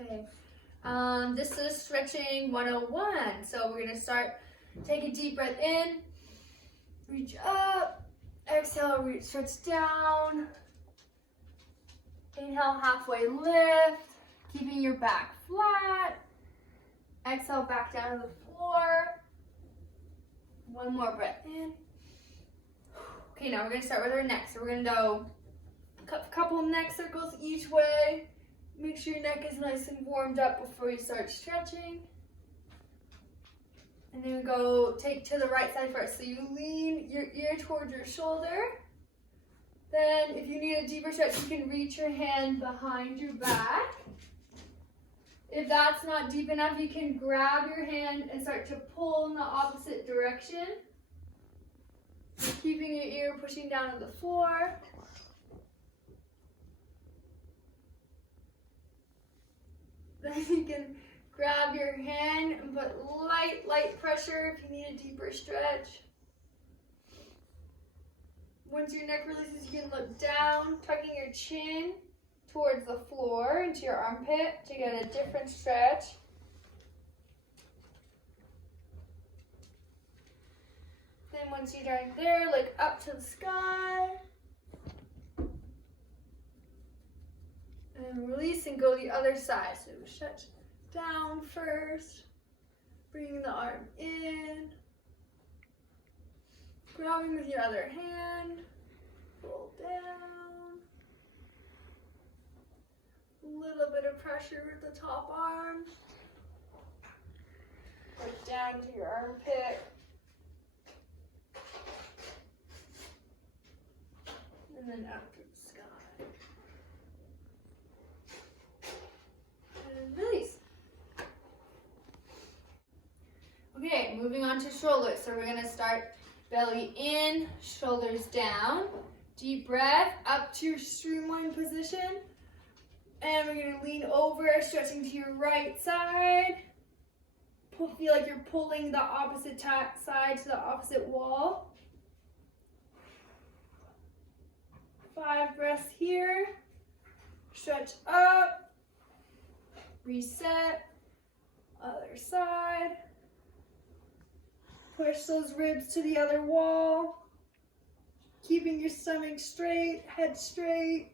Okay. This is stretching 101. So we're gonna start, take a deep breath in, reach up, exhale, reach, stretch down. Inhale, halfway lift, keeping your back flat. Exhale, back down to the floor. One more breath in. Okay, now we're gonna start with our neck. So we're gonna go a couple neck circles each way. Make sure your neck is nice and warmed up before you start stretching. And then we go take to the right side first. So you lean your ear towards your shoulder. Then if you need a deeper stretch, you can reach your hand behind your back. If that's not deep enough, you can grab your hand and start to pull in the opposite direction. Keeping your ear pushing down to the floor. Then you can grab your hand and put light pressure if you need a deeper stretch. Once your neck releases, you can look down, tucking your chin towards the floor into your armpit to get a different stretch. Then once you're done there, look up to the sky. And release and go the other side. So stretch down first, bringing the arm in. Grabbing with your other hand, pull down. A little bit of pressure with the top arm. Right down to your armpit. And then up to the sky. And release. Okay, moving on to shoulders. So we're gonna start belly in, shoulders down. Deep breath up to your streamline position. And we're gonna lean over, stretching to your right side. Feel like you're pulling the opposite side to the opposite wall. 5 breaths here. Stretch up. Reset. Other side. Push those ribs to the other wall. Keeping your stomach straight, head straight.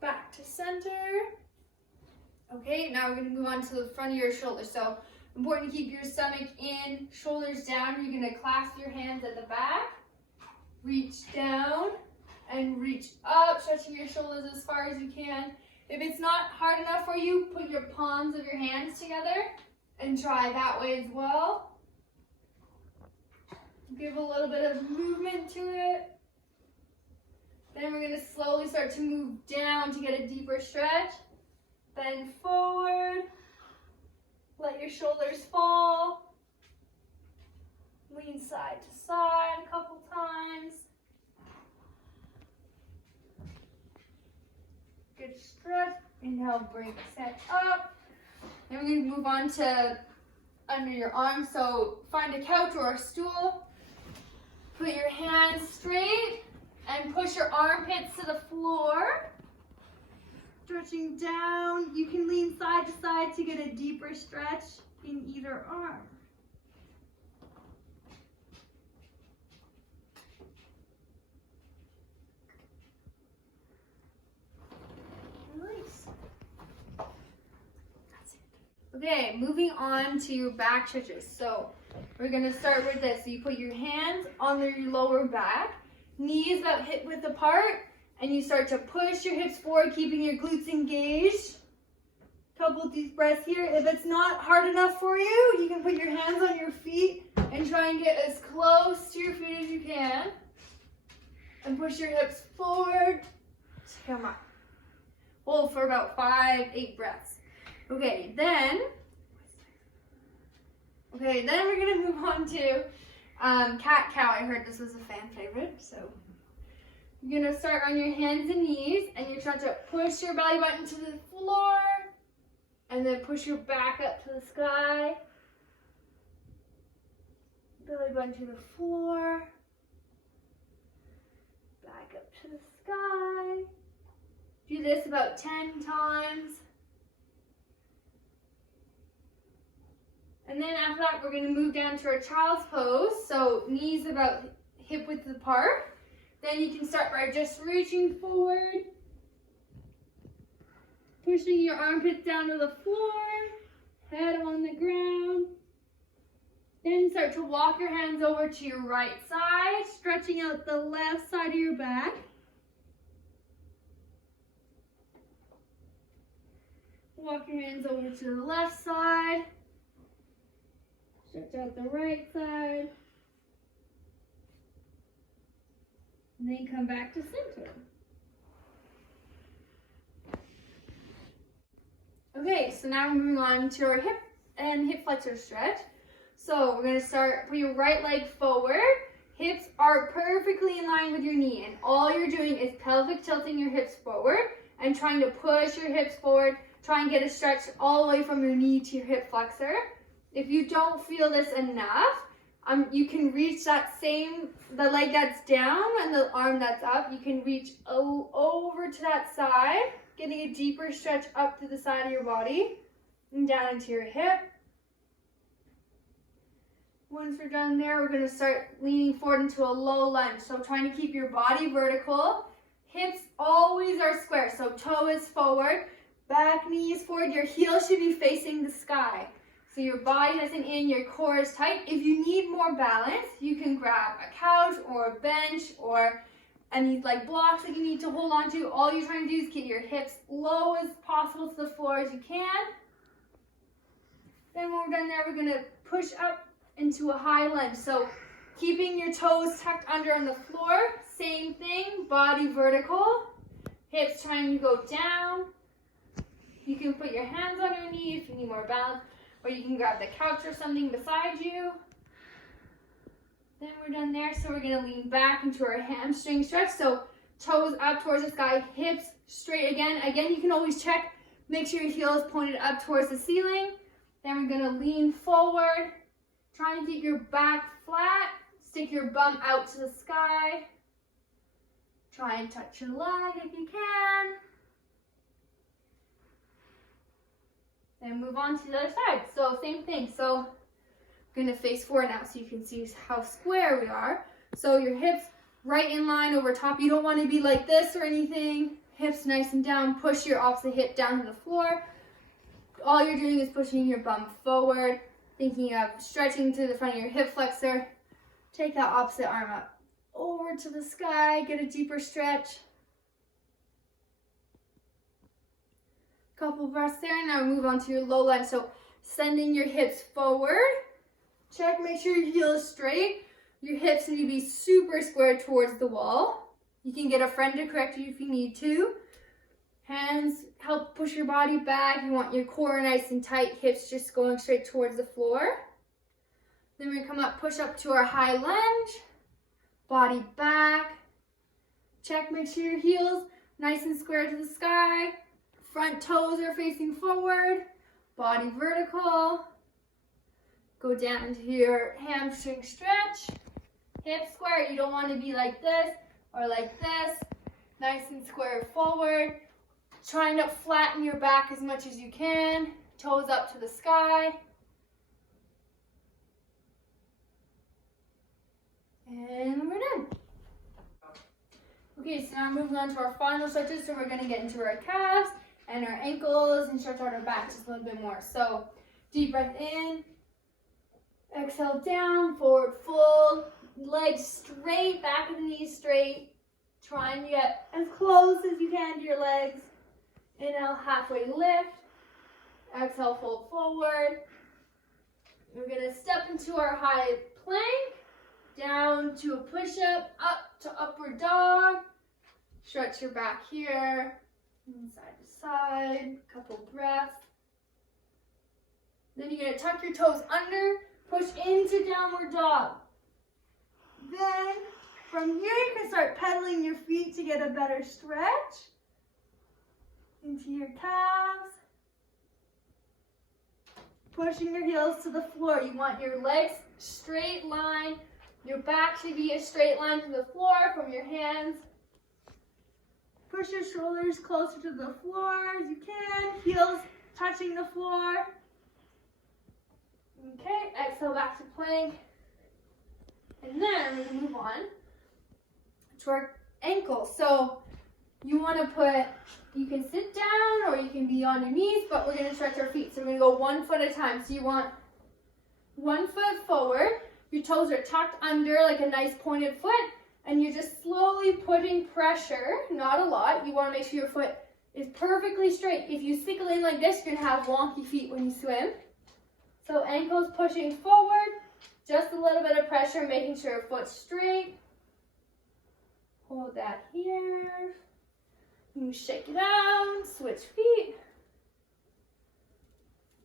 Back to center. Okay, now we're gonna move on to the front of your shoulders. So important to keep your stomach in, shoulders down. You're gonna clasp your hands at the back. Reach down and reach up, stretching your shoulders as far as you can. If it's not hard enough for you, put your palms of your hands together and try that way as well. Give a little bit of movement to it. Then we're going to slowly start to move down to get a deeper stretch. Bend forward. Let your shoulders fall. Lean side to side a couple times. Good stretch. Inhale, bring set up. Then we're going to move on to under your arms. So find a couch or a stool. Put your hands straight and push your armpits to the floor. Stretching down. You can lean side to side to get a deeper stretch in either arm. Release. That's it. Okay, moving on to back stretches. So we're going to start with this. So you put your hands on your lower back, knees about hip width apart, and you start to push your hips forward, keeping your glutes engaged. Couple deep breaths here. If it's not hard enough for you, you can put your hands on your feet and try and get as close to your feet as you can. And push your hips forward. Come on. Hold for about 5-8 breaths. Okay, then we're gonna move on to cat-cow. I heard this was a fan favorite, so you're gonna start on your hands and knees, and you're trying to push your belly button to the floor, and then push your back up to the sky. Belly button to the floor, back up to the sky. Do this about 10 times. And then after that, we're going to move down to our child's pose. So knees about hip width apart. Then you can start by just reaching forward, pushing your armpits down to the floor, head on the ground. Then start to walk your hands over to your right side, stretching out the left side of your back. Walk your hands over to the left side. Stretch out the right side. And then come back to center. Okay, so now we're moving on to our hip and hip flexor stretch. So we're going to start, put your right leg forward. Hips are perfectly in line with your knee. And all you're doing is pelvic tilting your hips forward and trying to push your hips forward. Try and get a stretch all the way from your knee to your hip flexor. If you don't feel this enough, you can reach the leg that's down and the arm that's up. You can reach over to that side, getting a deeper stretch up to the side of your body and down into your hip. Once we're done there, we're going to start leaning forward into a low lunge. So trying to keep your body vertical. Hips always are square, so toe is forward, back knee is forward. Your heels should be facing the sky. So your body isn't in, your core is tight. If you need more balance, you can grab a couch or a bench or any blocks that you need to hold on to. All you're trying to do is get your hips low as possible to the floor as you can. Then when we're done there, we're going to push up into a high lunge. So keeping your toes tucked under on the floor. Same thing, body vertical. Hips trying to go down. You can put your hands on your knee if you need more balance. Or you can grab the couch or something beside you. Then we're done there, so we're going to lean back into our hamstring stretch. So toes up towards the sky, hips straight again. Again, you can always check, make sure your heel is pointed up towards the ceiling. Then we're going to lean forward, trying to keep your back flat. Stick your bum out to the sky. Try and touch your leg if you can. And move on to the other side. So same thing. So I'm going to face forward now so you can see how square we are. So your hips right in line over top. You don't want to be like this or anything. Hips nice and down. Push your opposite hip down to the floor. All you're doing is pushing your bum forward. Thinking of stretching to the front of your hip flexor. Take that opposite arm up over to the sky. Get a deeper stretch. Couple breaths there. Now move on to your low lunge. So sending your hips forward. Check, make sure your heel is straight. Your hips need to be super square towards the wall. You can get a friend to correct you if you need to. Hands help push your body back. You want your core nice and tight. Hips just going straight towards the floor. Then we come up, push up to our high lunge. Body back. Check, make sure your heels nice and square to the sky. Front toes are facing forward, body vertical. Go down to your hamstring stretch. Hip square, you don't want to be like this or like this. Nice and square forward. Trying to flatten your back as much as you can. Toes up to the sky. And we're done. Okay, so now moving on to our final stretches. So we're going to get into our calves and our ankles and stretch out our back just a little bit more. So deep breath in, exhale down, forward fold, legs straight, back of the knees straight. Try and get as close as you can to your legs. Inhale, halfway lift. Exhale, fold forward. We're gonna step into our high plank, down to a push-up, up to upward dog. Stretch your back here. Side to side, couple breaths. Then you're going to tuck your toes under, push into downward dog. Then from here you can start pedaling your feet to get a better stretch into your calves. Pushing your heels to the floor. You want your legs straight line. Your back should be a straight line to the floor from your hands. Push your shoulders closer to the floor as you can. Heels touching the floor. Okay, exhale back to plank. And then we're gonna move on to our ankles. So you wanna you can sit down or you can be on your knees, but we're gonna stretch our feet. So we're gonna go 1 foot at a time. So you want 1 foot forward, your toes are tucked under like a nice pointed foot, and you're just slowly putting pressure, not a lot. You wanna make sure your foot is perfectly straight. If you stick it in like this, you're gonna have wonky feet when you swim. So ankles pushing forward, just a little bit of pressure, making sure your foot's straight. Hold that here. You shake it out, switch feet.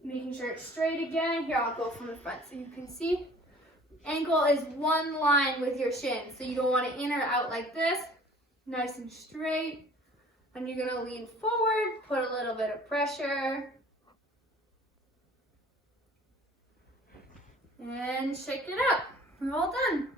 Making sure it's straight again. Here, I'll go from the front so you can see. Ankle is one line with your shin, so you don't want to in or out like this. Nice and straight. And you're gonna lean forward, put a little bit of pressure. And shake it up. We're all done.